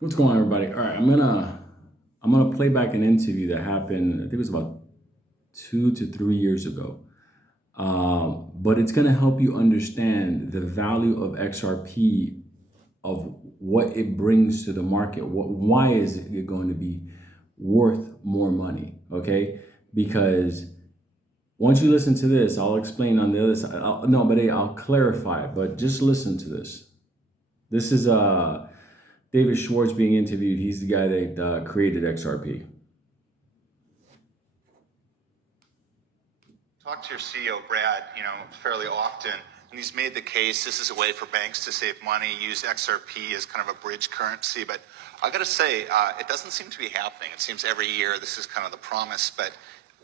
What's going on, everybody? All right, I'm gonna play back an interview that happened. I think it was about 2 to 3 years ago. But it's gonna help you understand the value of XRP, of what it brings to the market. Why is it going to be worth more money? Okay, because once you listen to this, I'll explain on the other side. No, but I'll clarify. But just listen to this. This is David Schwartz being interviewed. He's the guy that created XRP. Talk to your CEO, Brad, fairly often, and he's made the case this is a way for banks to save money, use XRP as kind of a bridge currency. But I got to say, it doesn't seem to be happening. It seems every year this is kind of the promise, but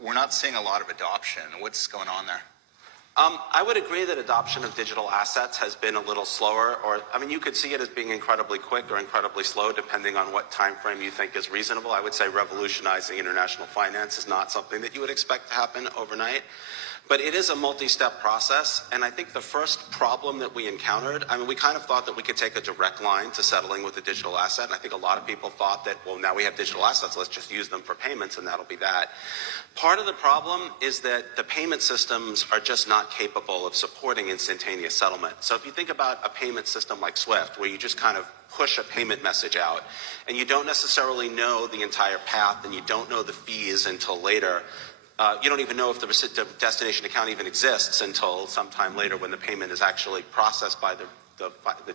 we're not seeing a lot of adoption. What's going on there? I would agree that adoption of digital assets has been a little slower, you could see it as being incredibly quick or incredibly slow, depending on what time frame you think is reasonable. I would say revolutionizing international finance is not something that you would expect to happen overnight. But it is a multi-step process, and I think the first problem that we encountered, we kind of thought that we could take a direct line to settling with a digital asset, and I think a lot of people thought that, well, now we have digital assets, let's just use them for payments, and that'll be that. Part of the problem is that the payment systems are just not capable of supporting instantaneous settlement. So if you think about a payment system like SWIFT, where you just kind of push a payment message out, and you don't necessarily know the entire path, and you don't know the fees until later. You don't even know if the destination account even exists until sometime later when the payment is actually processed by the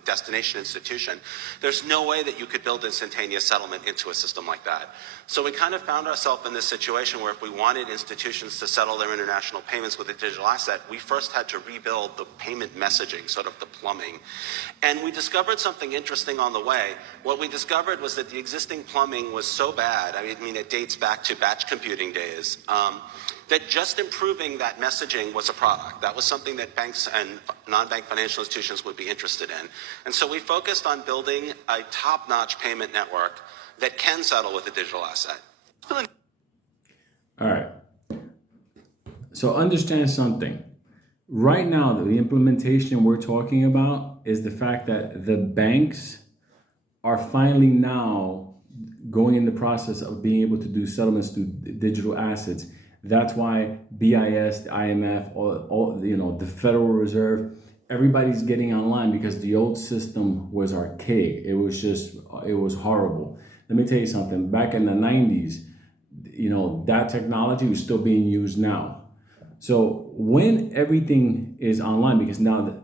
destination institution. There's no way that you could build instantaneous settlement into a system like that. So we kind of found ourselves in this situation where if we wanted institutions to settle their international payments with a digital asset, we first had to rebuild the payment messaging, sort of the plumbing. And we discovered something interesting on the way. What we discovered was that the existing plumbing was so bad, it dates back to batch computing days, that just improving that messaging was a product. That was something that banks and non-bank financial institutions would be interested in. And so we focused on building a top-notch payment network that can settle with a digital asset. All right. So understand something. Right now, the implementation we're talking about is the fact that the banks are finally now going in the process of being able to do settlements through digital assets. That's why BIS, the IMF, the Federal Reserve, everybody's getting online because the old system was archaic. It was horrible. Let me tell you something. Back in the 90s, that technology was still being used now. So when everything is online, because now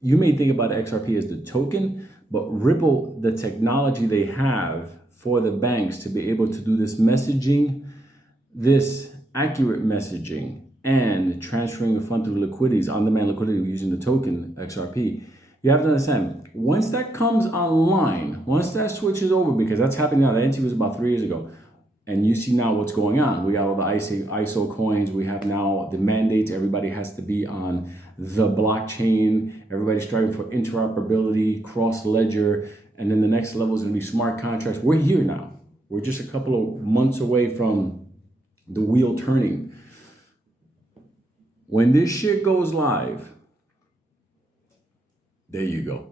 you may think about XRP as the token, but Ripple, the technology they have for the banks to be able to do this messaging, this accurate messaging, and transferring the fund through liquidities, on-demand liquidity using the token XRP. You have to understand, once that comes online, once that switches over, because that's happening now, that NT was about 3 years ago, and you see now what's going on. We got all the ISO coins, we have now the mandates, everybody has to be on the blockchain, everybody's striving for interoperability, cross-ledger, and then the next level is gonna be smart contracts. We're here now. We're just a couple of months away from the wheel turning. When this shit goes live, there you go.